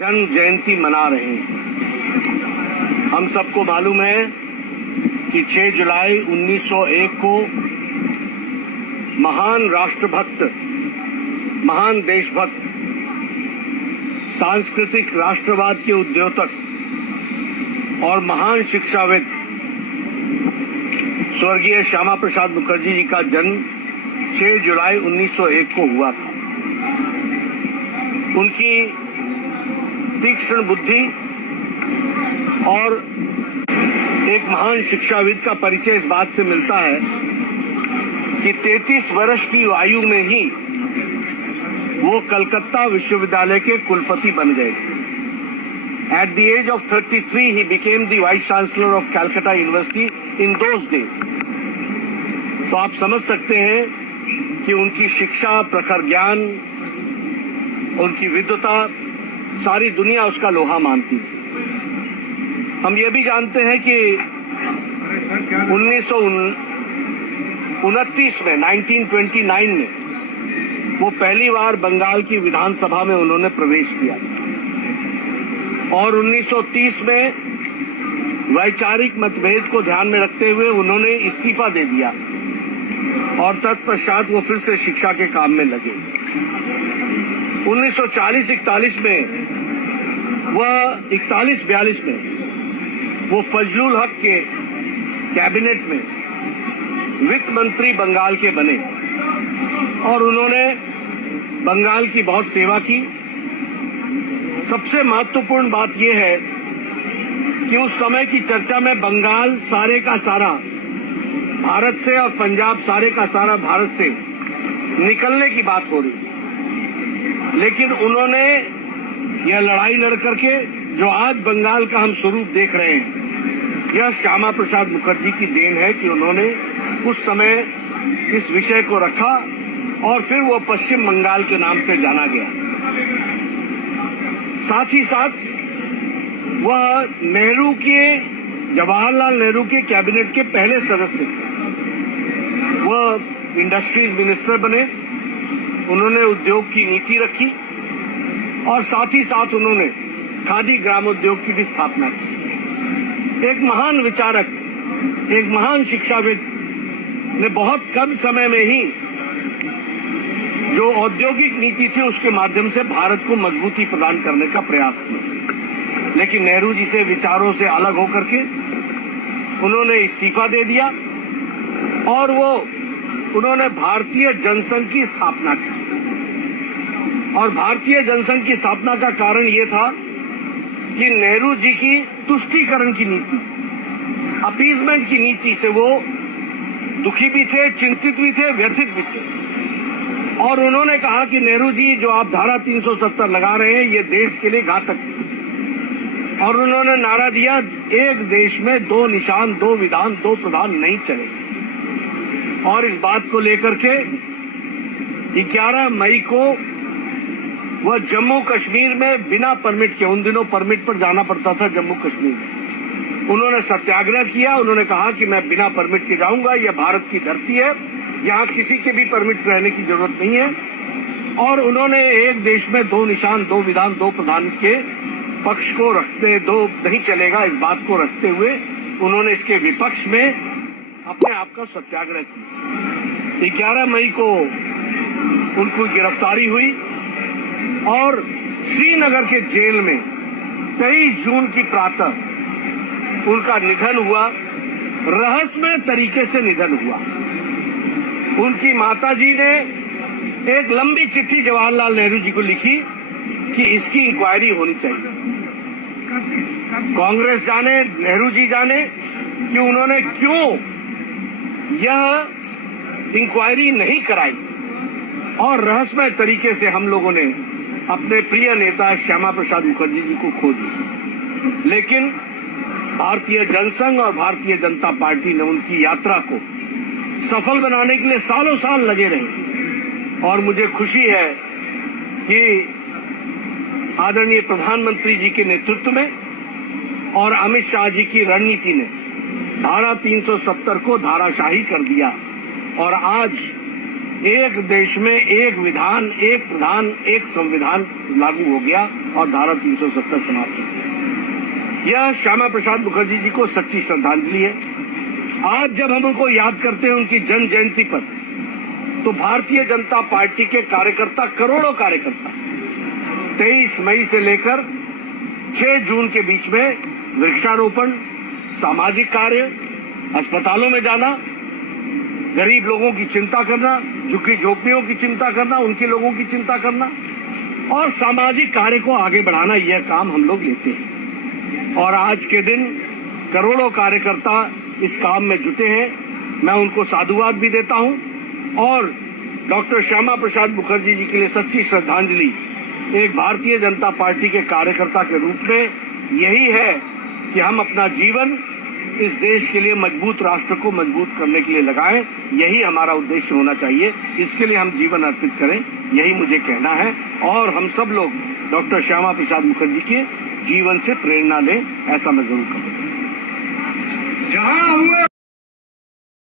जन्म जयंती मना रहे हैं। हम सबको मालूम है कि 6 जुलाई 1901 को महान राष्ट्रभक्त, महान देशभक्त, सांस्कृतिक राष्ट्रवाद के उद्योतक और महान शिक्षाविद स्वर्गीय श्यामा प्रसाद मुखर्जी जी का जन्म 6 जुलाई 1901 को हुआ था। उनकी तीक्ष्ण बुद्धि और एक महान शिक्षाविद का परिचय इस बात से मिलता है कि 33 वर्ष की आयु में ही वो कलकत्ता विश्वविद्यालय के कुलपति बन गए। At the age of 33, he became the Vice Chancellor of Calcutta University in those days. तो आप समझ सकते हैं कि उनकी शिक्षा, प्रखर ज्ञान, उनकी विद्वता सारी दुनिया उसका लोहा मानती है। हम ये भी जानते हैं कि 1929 में वो पहली बार बंगाल की विधानसभा में उन्होंने प्रवेश किया और 1930 में वैचारिक मतभेद को ध्यान में रखते हुए उन्होंने इस्तीफा दे दिया और तत्पश्चात वो फिर से शिक्षा के काम में लगे। 1940-41 में वह 41-42 में वो फजलुल हक के कैबिनेट में वित्त मंत्री बंगाल के बने और उन्होंने बंगाल की बहुत सेवा की। सबसे महत्वपूर्ण बात यह है कि उस समय की चर्चा में बंगाल सारे का सारा भारत से और पंजाब सारे का सारा भारत से निकलने की बात हो रही थी, लेकिन उन्होंने यह लड़ाई लड़ करके जो आज बंगाल का हम स्वरूप देख रहे हैं, यह श्यामा प्रसाद मुखर्जी की देन है कि उन्होंने उस समय इस विषय को रखा और फिर वो पश्चिम बंगाल के नाम से जाना गया। साथ ही साथ वह जवाहरलाल नेहरू के कैबिनेट के पहले सदस्य थे। वह इंडस्ट्रीज मिनिस्टर बने, उन्होंने उद्योग की नीति रखी और साथ ही साथ उन्होंने खादी ग्रामोद्योग की भी स्थापना की। एक महान विचारक, एक महान शिक्षाविद ने बहुत कम समय में ही जो औद्योगिक नीति थी उसके माध्यम से भारत को मजबूती प्रदान करने का प्रयास किया, लेकिन नेहरू जी से विचारों से अलग होकर के उन्होंने इस्तीफा दे दिया और उन्होंने भारतीय जनसंघ की स्थापना की। और भारतीय जनसंघ की स्थापना का कारण ये था कि नेहरू जी की तुष्टीकरण की नीति, अपीजमेंट की नीति से वो दुखी भी थे, चिंतित भी थे, व्यथित भी थे और उन्होंने कहा कि नेहरू जी जो आप धारा 370 लगा रहे हैं ये देश के लिए घातक है। और उन्होंने नारा दिया, एक देश में 2 निशान, 2 विधान, 2 प्रधान नहीं चलेंगे। और इस बात को लेकर के 11 मई को वह जम्मू कश्मीर में बिना परमिट के, उन दिनों परमिट पर जाना पड़ता था जम्मू कश्मीर में, उन्होंने सत्याग्रह किया। उन्होंने कहा कि मैं बिना परमिट के जाऊंगा, यह भारत की धरती है, यहाँ किसी के भी परमिट रहने की जरूरत नहीं है। और उन्होंने एक देश में 2 निशान, 2 विधान, 2 प्रधान के पक्ष को रखते, 2 नहीं चलेगा, इस बात को रखते हुए उन्होंने इसके विपक्ष में अपने आप का सत्याग्रह किया। 11 मई को उनको गिरफ्तारी हुई और श्रीनगर के जेल में 23 जून की प्रातः उनका निधन हुआ। रहस्यमय तरीके से निधन हुआ। उनकी माताजी ने एक लंबी चिट्ठी जवाहरलाल नेहरू जी को लिखी कि इसकी इंक्वायरी होनी चाहिए। कांग्रेस जाने, नेहरू जी जाने कि उन्होंने क्यों यह इंक्वायरी नहीं कराई और रहस्यमय तरीके से हम लोगों ने अपने प्रिय नेता श्यामा प्रसाद मुखर्जी जी को खो दिया। लेकिन भारतीय जनसंघ और भारतीय जनता पार्टी ने उनकी यात्रा को सफल बनाने के लिए सालों साल लगे रहे और मुझे खुशी है कि आदरणीय प्रधानमंत्री जी के नेतृत्व में और अमित शाह जी की रणनीति ने धारा 370 को धाराशाही कर दिया और आज एक देश में एक विधान, एक प्रधान, एक संविधान लागू हो गया और धारा 370 समाप्त हो गया। यह श्यामा प्रसाद मुखर्जी जी को सच्ची श्रद्धांजलि है। आज जब हम उनको याद करते हैं उनकी जन्म जयंती पर, तो भारतीय जनता पार्टी के कार्यकर्ता, करोड़ों कार्यकर्ता 23 मई से लेकर 6 जून के बीच में वृक्षारोपण, सामाजिक कार्य, अस्पतालों में जाना, गरीब लोगों की चिंता करना, झुग्गी झोपड़ियों की चिंता करना, उनके लोगों की चिंता करना और सामाजिक कार्य को आगे बढ़ाना, यह काम हम लोग लेते हैं। और आज के दिन करोड़ों कार्यकर्ता इस काम में जुटे हैं। मैं उनको साधुवाद भी देता हूं और डॉक्टर श्यामा प्रसाद मुखर्जी जी के लिए सच्ची श्रद्धांजलि एक भारतीय जनता पार्टी के कार्यकर्ता के रूप में यही है कि हम अपना जीवन इस देश के लिए, मजबूत राष्ट्र को मजबूत करने के लिए लगाएं। यही हमारा उद्देश्य होना चाहिए। इसके लिए हम जीवन अर्पित करें, यही मुझे कहना है। और हम सब लोग डॉक्टर श्यामा प्रसाद मुखर्जी के जीवन से प्रेरणा लें, ऐसा मैं जरूर कहूँगा।